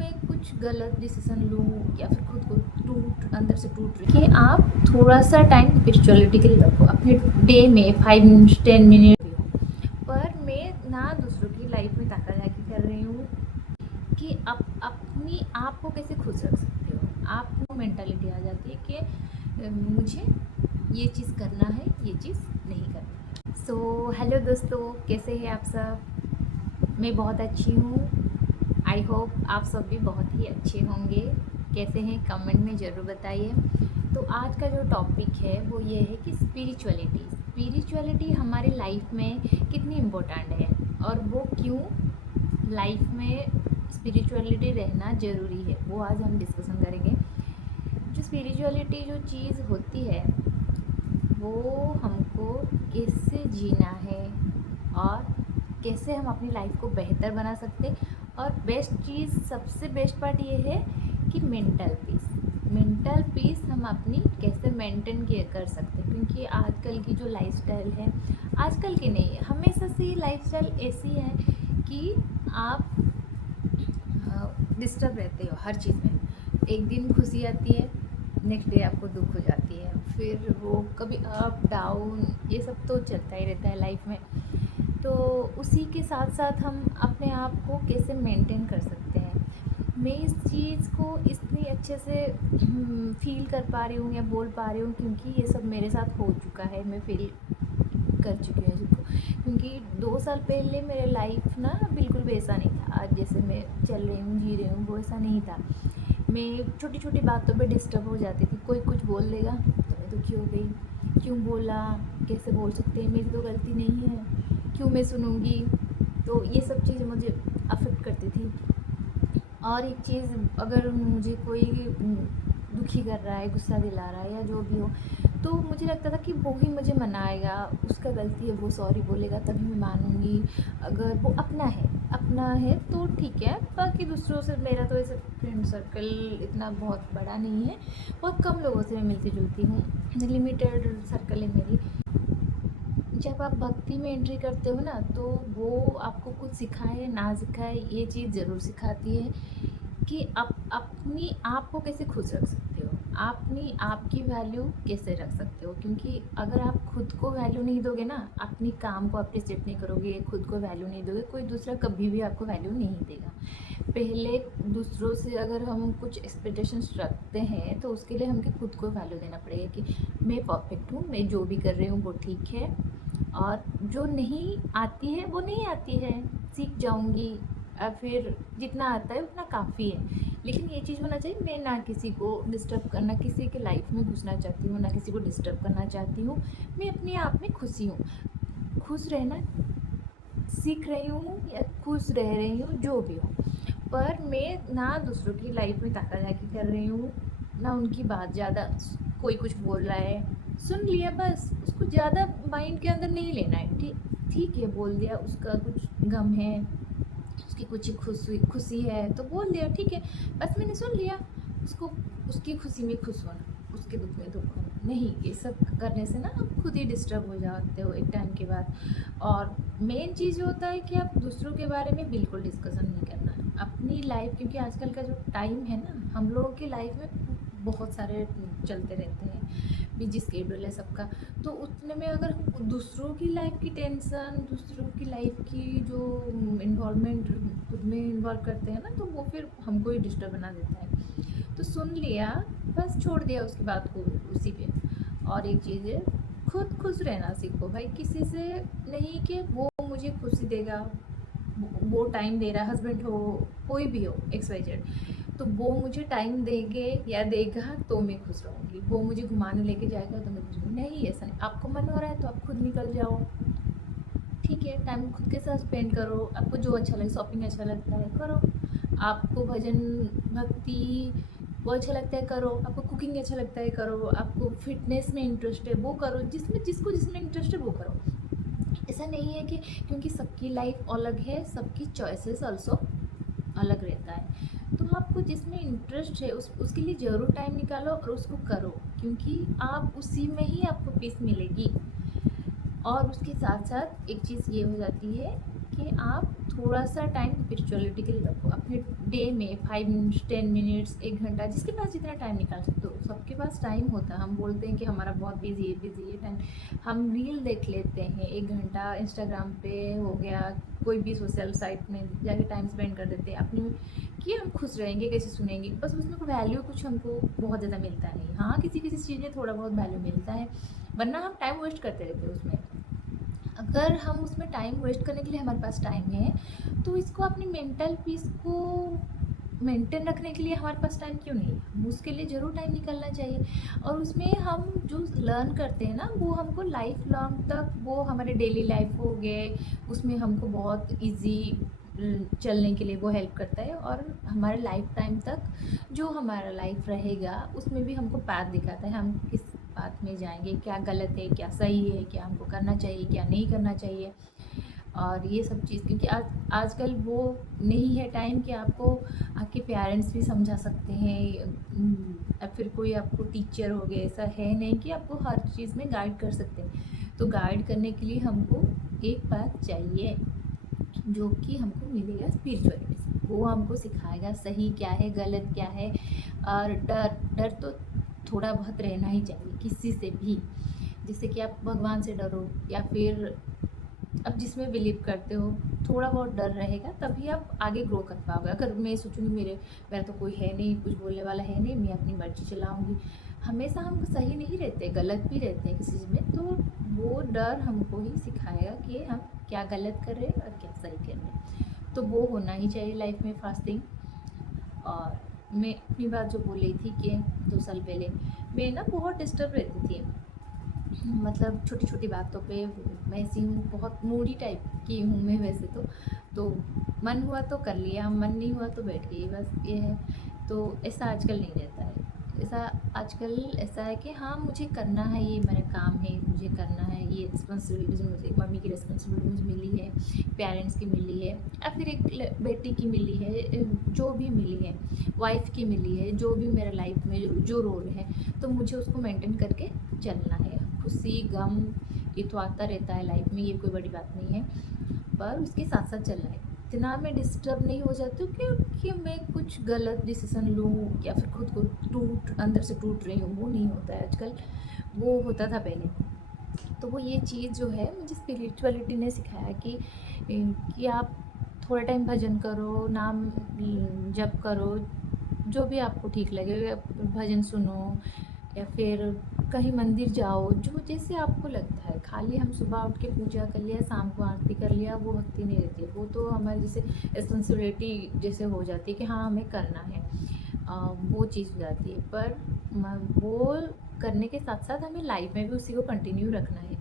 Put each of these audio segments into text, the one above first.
मैं कुछ गलत डिसीजन लूँ या फिर खुद को अंदर से टूट रही कि आप थोड़ा सा टाइम स्पिरिचुअलिटी के लिए रखो अपने डे में 5 मिनट 10 मिनट पर मैं ना दूसरों की लाइफ में ताका झाकी कर रही हूँ कि अपनी आप को कैसे खुश रख सकते हो। आपको मेंटालिटी आ जाती है कि मुझे ये चीज़ करना है, ये चीज़ नहीं करना। सो हेलो दोस्तों, कैसे हैं आप सब? मैं बहुत अच्छी हूँ। आई होप आप सब भी बहुत ही अच्छे होंगे। कैसे हैं कमेंट में ज़रूर बताइए। तो आज का जो टॉपिक है वो ये है कि स्पिरिचुअलिटी हमारे लाइफ में कितनी इम्पोर्टेंट है और वो क्यों लाइफ में स्पिरिचुअलिटी रहना ज़रूरी है, वो आज हम डिस्कशन करेंगे। जो स्पिरिचुअलिटी जो चीज़ होती है वो हमको कैसे जीना है और कैसे हम अपनी लाइफ को बेहतर बना सकते हैं। और बेस्ट चीज़, सबसे बेस्ट पार्ट ये है कि मेंटल पीस हम अपनी कैसे मेंटेन कर सकते हैं। क्योंकि आजकल की जो लाइफस्टाइल है, आजकल की नहीं है, हमेशा से लाइफस्टाइल ऐसी है कि आप डिस्टर्ब रहते हो हर चीज़ में। एक दिन खुशी आती है, नेक्स्ट डे आपको दुख हो जाती है, फिर वो कभी अप डाउन, ये सब तो चलता ही रहता है लाइफ में। तो उसी के साथ साथ हम अपने आप को कैसे मेंटेन कर सकते हैं। मैं इस चीज़ को इतनी अच्छे से फील कर पा रही हूँ या बोल पा रही हूँ क्योंकि ये सब मेरे साथ हो चुका है। मैं फील कर चुकी हूँ इसको, क्योंकि 2 साल पहले मेरे लाइफ ना बिल्कुल भी ऐसा नहीं था। आज जैसे मैं चल रही हूँ, जी रही हूँ, वो ऐसा नहीं था। मैं छोटी छोटी बातों पे डिस्टर्ब हो जाती थी। कोई कुछ बोल देगा तो मैं दुखी हो गई, क्यों बोला, कैसे बोल सकते हैं, मेरी तो गलती नहीं है, क्यों मैं सुनूंगी। तो ये सब चीज़ मुझे अफेक्ट करती थी। और एक चीज़, अगर मुझे कोई दुखी कर रहा है, गुस्सा दिला रहा है या जो भी हो, तो मुझे लगता था कि वो ही मुझे मनाएगा, उसका गलती है, वो सॉरी बोलेगा तभी मैं मानूंगी। अगर वो अपना है तो ठीक है। बाकी दूसरों से, मेरा तो ऐसे फ्रेंड सर्कल इतना बहुत बड़ा नहीं है, बहुत कम लोगों से मैं मिलती जुलती हूँ, लिमिटेड सर्कल है मेरी। जब आप भक्ति में एंट्री करते हो ना, तो वो आपको कुछ सिखाए ना सिखाए, ये चीज़ ज़रूर सिखाती है कि आप अपनी आप को कैसे खुश रख सकते हो, अपनी आपकी वैल्यू कैसे रख सकते हो। क्योंकि अगर आप खुद को वैल्यू नहीं दोगे ना, अपनी काम को अप्रिशिएट नहीं करोगे, खुद को वैल्यू नहीं दोगे, कोई दूसरा कभी भी आपको वैल्यू नहीं देगा। पहले दूसरों से अगर हम कुछ एक्सपेक्टेशंस रखते हैं तो उसके लिए हमको खुद को वैल्यू देना पड़ेगा कि मैं परफेक्ट हूँ, मैं जो भी कर रही हूँ वो ठीक है, और जो नहीं आती है वो नहीं आती है, सीख जाऊँगी, फिर जितना आता है उतना काफ़ी है। लेकिन ये चीज़ होना चाहिए, मैं ना किसी को डिस्टर्ब करना, किसी के लाइफ में घुसना चाहती हूँ, ना किसी को डिस्टर्ब करना चाहती हूँ। मैं अपने आप में खुशी हूँ, खुश रहना सीख रही हूँ या खुश रह रही हूँ, जो भी हो। पर मैं ना दूसरों की लाइफ में ताका झाकी कर रही हूँ, ना उनकी बात ज़्यादा। कोई कुछ बोल रहा है, सुन लिया बस, उसको ज़्यादा माइंड के अंदर नहीं लेना है। ठीक ठीक है, बोल दिया, उसका कुछ गम है, उसकी कुछ खुशी है तो बोल दिया, ठीक है, बस मैंने सुन लिया। उसको उसकी खुशी में खुश होना, उसके दुख में दुख होना नहीं, ये सब करने से ना आप खुद ही डिस्टर्ब हो जाते हो एक टाइम के बाद। और मेन चीज़ होता है कि आप दूसरों के बारे में बिल्कुल डिस्कशन नहीं करना है अपनी लाइफ। क्योंकि आजकल का जो टाइम है ना, हम लोगों की लाइफ में बहुत सारे चलते रहते हैं, बिजी स्केड्यूल है सबका। तो उतने में अगर हम दूसरों की लाइफ की टेंशन, दूसरों की लाइफ की जो इन्वॉल्वमेंट खुद में इन्वॉल्व करते हैं ना, तो वो फिर हमको ही डिस्टर्ब बना देता है। तो सुन लिया, बस छोड़ दिया उसकी बात को उसी पे। और एक चीज़ है, खुद खुश रहना सीखो भाई, किसी से नहीं कि वो मुझे खुशी देगा, वो टाइम दे रहा है, हस्बैंड हो, कोई भी हो, एक्स वाई जेड, तो वो मुझे टाइम देंगे या देगा तो मैं खुश रहूँगी, वो मुझे घुमाने लेके जाएगा तो मैं खुश रहूँगी। नहीं, ऐसा नहीं। आपको मन हो रहा है तो आप खुद निकल जाओ, ठीक है, टाइम खुद के साथ स्पेंड करो, आपको जो अच्छा लगे, शॉपिंग अच्छा लगता है करो, आपको भजन भक्ति वो अच्छा लगता है करो, आपको कुकिंग अच्छा लगता है करो, आपको फिटनेस में इंटरेस्ट है वो करो, जिसमें इंटरेस्ट है वो करो। ऐसा नहीं है कि क्योंकि सबकी लाइफ अलग है, सबकी चॉइसेस ऑल्सो अलग रहता है। तो आपको जिसमें इंटरेस्ट है उसके लिए ज़रूर टाइम निकालो और उसको करो, क्योंकि आप उसी में ही आपको पीस मिलेगी। और उसके साथ साथ एक चीज़ ये हो जाती है कि आप थोड़ा सा टाइम स्पिरिचुअलिटी के लिए रखो अपने डे में, 5 मिनट्स, 10 मिनट्स, 1 घंटा, जिसके पास जितना टाइम निकाल सकते हो। सबके पास टाइम होता है, हम बोलते हैं कि हमारा बहुत बिजी है टाइम, हम रील देख लेते हैं 1 घंटा, इंस्टाग्राम पे हो गया, कोई भी सोशल साइट में जाके टाइम स्पेंड कर देते हैं अपने, कि हम खुश रहेंगे, कैसे सुनेंगे, बस उसमें कोई वैल्यू कुछ हमको बहुत ज़्यादा मिलता नहीं। हाँ, किसी किसी चीज़ में थोड़ा बहुत वैल्यू मिलता है, वरना हम टाइम वेस्ट करते रहते हैं उसमें। अगर हम उसमें टाइम वेस्ट करने के लिए हमारे पास टाइम है, तो इसको अपनी मेंटल पीस को मेंटेन रखने के लिए हमारे पास टाइम क्यों नहीं है? हम उसके लिए ज़रूर टाइम निकालना चाहिए। और उसमें हम जो लर्न करते हैं ना, वो हमको लाइफ लॉन्ग तक, वो हमारे डेली लाइफ हो गए, उसमें हमको बहुत ईजी चलने के लिए वो हेल्प करता है। और हमारे लाइफ टाइम तक जो हमारा लाइफ रहेगा, उसमें भी हमको पाथ दिखाता है, हम किस पाथ में जाएंगे, क्या गलत है, क्या सही है, क्या हमको करना चाहिए, क्या नहीं करना चाहिए। और ये सब चीज़, क्योंकि आजकल वो नहीं है टाइम कि आपको आपके पेरेंट्स भी समझा सकते हैं, या फिर कोई आपको टीचर हो गया, ऐसा है नहीं कि आपको हर चीज़ में गाइड कर सकते हैं। तो गाइड करने के लिए हमको एक बात चाहिए, जो कि हमको मिलेगा स्पिरिचुअलिटी से। वो हमको सिखाएगा सही क्या है, गलत क्या है। और डर डर तो थोड़ा बहुत रहना ही चाहिए किसी से भी, जैसे कि आप भगवान से डरो, या फिर अब जिसमें बिलीव करते हो, थोड़ा बहुत डर रहेगा, तभी आप आगे ग्रो कर पाओगे। अगर मैं सोचूंगी मेरा तो कोई है नहीं, कुछ बोलने वाला है नहीं, मैं अपनी मर्जी चलाऊंगी, हमेशा हम सही नहीं रहते, गलत भी रहते हैं किसी चीज़ में। तो वो डर हमको ही सिखाएगा कि हम क्या गलत कर रहे हैं और क्या सही कर रहे हैं। तो वो होना ही चाहिए लाइफ में, फास्टिंग। और मैं अपनी बात जो बोल रही थी कि 2 साल पहले मैं ना बहुत डिस्टर्ब रहती थी, मतलब छोटी छोटी बातों पे। मैं ऐसी हूँ, बहुत मूडी टाइप की हूँ मैं वैसे तो मन हुआ तो कर लिया, मन नहीं हुआ तो बैठ गई, बस ये है। तो ऐसा आजकल नहीं रहता है। ऐसा आजकल ऐसा है कि हाँ, मुझे करना है, ये मेरा काम है, मुझे करना है, ये रिस्पॉन्सिबिलिटीज़ मुझे, मम्मी की रिस्पॉन्सिबिलिटी मुझे मिली है, पेरेंट्स की मिली है, या फिर एक बेटी की मिली है, जो भी मिली है, वाइफ की मिली है, जो भी मेरा लाइफ में जो रोल है, तो मुझे उसको मेंटेन करके चलना है। खुशी गम ये तो आता रहता है लाइफ में, ये कोई बड़ी बात नहीं है, पर उसके साथ साथ चलना है। इतना मैं डिस्टर्ब नहीं हो जाती हूँ कि मैं कुछ गलत डिसीज़न लूँ, या फिर खुद को अंदर से टूट रही हूँ, वो नहीं होता है आजकल, वो होता था पहले। तो वो ये चीज़ जो है मुझे स्पिरिचुअलिटी ने सिखाया कि आप थोड़ा टाइम भजन करो, नाम जप करो, जो भी आपको ठीक लगे, भजन सुनो, या फिर कहीं मंदिर जाओ, जो जैसे आपको लगता है। खाली हम सुबह उठ के पूजा कर लिया, शाम को आरती कर लिया, वो भक्ति नहीं रहती है। वो तो हमारी जैसे रिस्पॉन्सिबिलिटी जैसे हो जाती है कि हाँ, हमें करना है, वो चीज़ हो जाती है। पर वो करने के साथ साथ हमें लाइफ में भी उसी को कंटिन्यू रखना है।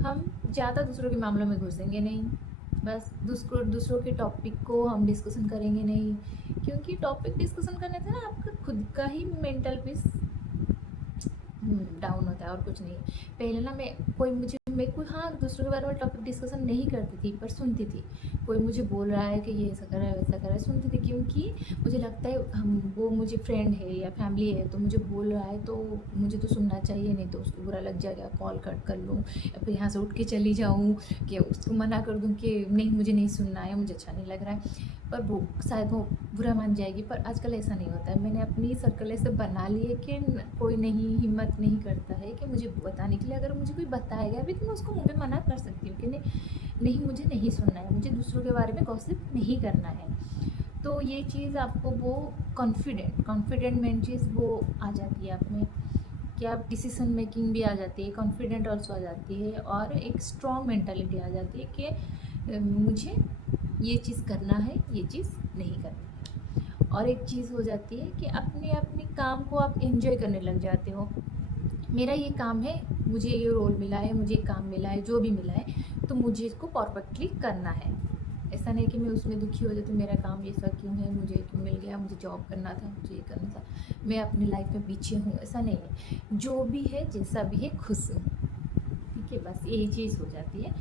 हम ज़्यादा दूसरों के मामलों में घुसेंगे नहीं, बस दूसरों के टॉपिक को हम डिस्कशन करेंगे नहीं, क्योंकि टॉपिक डिस्कशन करने से ना आपका खुद का ही मेंटल पीस डाउन होता है, और कुछ नहीं। पहले ना मैं कोई, हाँ, दूसरों के बारे में टॉपिक डिस्कशन नहीं करती थी, पर सुनती थी। कोई मुझे बोल रहा है कि ये ऐसा कर रहा है, वैसा कर रहा है, सुनती थी, क्योंकि मुझे लगता है वो मुझे फ्रेंड है या फैमिली है, तो मुझे बोल रहा है तो मुझे तो सुनना चाहिए, नहीं तो उसको बुरा लग जाएगा, कॉल कट कर लूँ, या फिर यहाँ से उठ के चली जाऊँ, कि उसको मना कर दूँ कि नहीं, मुझे नहीं सुनना है, मुझे अच्छा नहीं लग रहा है, पर वो शायद वो बुरा मान जाएगी। पर आजकल ऐसा नहीं होता है, मैंने अपनी सर्कल ऐसे बना ली है कि कोई नहीं, हिम्मत नहीं करता है कि मुझे बताने के लिए। अगर मुझे कोई बताएगा भी तो मैं उसको मुँह पे मना कर सकती हूँ कि नहीं, मुझे नहीं सुनना है, मुझे दूसरों के बारे में गॉसिप नहीं करना है। तो ये चीज़ आपको वो कॉन्फिडेंट मेन चीज़ वो आ जाती है आप में, कि आप डिसीजन मेकिंग भी आ जाती है, कॉन्फिडेंट ऑल्सो आ जाती है, और एक स्ट्रॉन्ग मेंटालिटी आ जाती है कि मुझे ये चीज़ करना है, ये चीज़ नहीं करना। और एक चीज़ हो जाती है कि अपने अपने काम को आप एंजॉय करने लग जाते हो। मेरा ये काम है, मुझे ये रोल मिला है, मुझे काम मिला है, जो भी मिला है, तो मुझे इसको परफेक्टली करना है। ऐसा नहीं कि मैं उसमें दुखी हो जाती हूँ, मेरा काम ये ऐसा क्यों है, मुझे क्यों मिल गया, मुझे जॉब करना था, मुझे ये करना था, मैं अपनी लाइफ में पीछे हूँ, ऐसा नहीं है। जो भी है, जैसा भी है, खुश हूँ। ठीक है, बस यही चीज़ हो जाती है।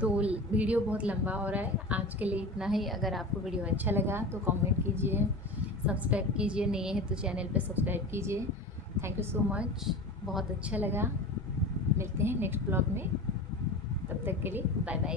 तो वीडियो बहुत लंबा हो रहा है, आज के लिए इतना ही। अगर आपको वीडियो अच्छा लगा तो कमेंट कीजिए, सब्सक्राइब कीजिए, नए हैं तो चैनल पे सब्सक्राइब कीजिए। थैंक यू सो मच, बहुत अच्छा लगा। मिलते हैं नेक्स्ट ब्लॉग में, तब तक के लिए बाय बाय।